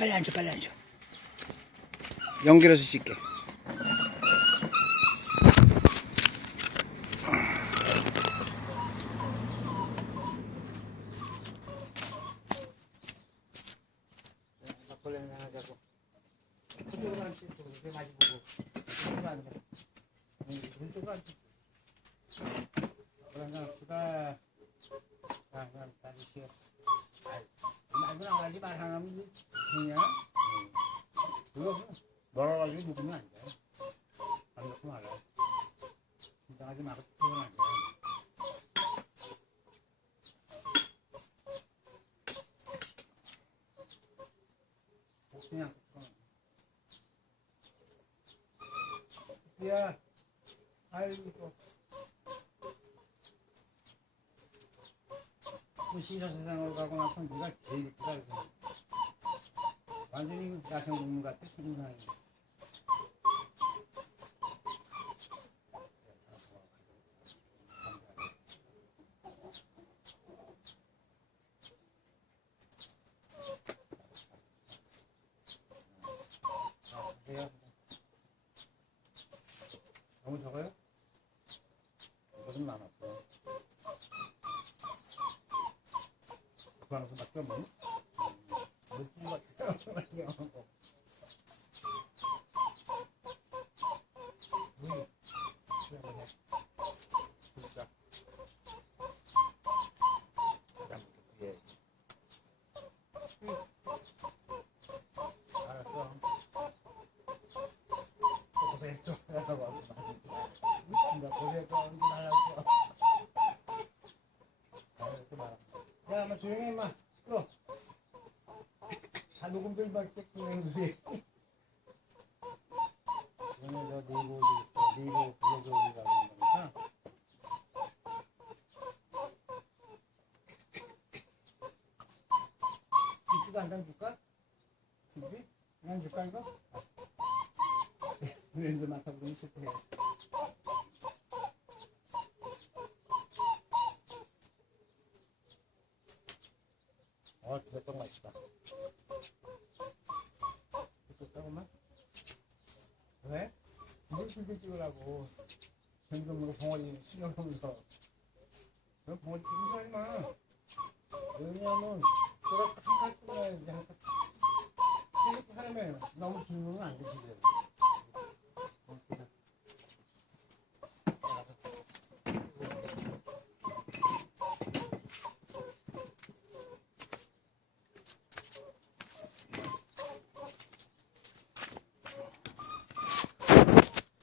빨리 앉아, 빨리 앉아. 연결해서 씻게. 멀어가지고 묵으면 안 돼. 안 넣고 말아. 긴장하지 말고 튀우면 안 돼. 그냥 야, 아이고 그 신사 세상으로 가고 나서 네가 제일 이쁘다 그래서 완전히 야생 동물 같아. 생상이. 너무 적어요? 이거 좀 남았어. 그 방송밖에 없니? 못 본 것 같아요. 야, 뭐 조용히 해, 마. 시끄러. 다 녹음들밖에 없는 소리. 오늘 저 네이버 블로그라고 하는 거니까. 김치도 한 잔 줄까? 김치? 한 줄까, 이거? 렌즈 맡아보면 실패해. 됐던 거 맛있다. 됐다고만? 왜? 물줄기 찍으라고. 점점으로 봉어리 실려오면서. 너 봉어리 찍는 거 하지 마. 왜냐면, 내가 한 칼 끊어야지, 한 칼. 계속 하려면 너무 길면 안 되지.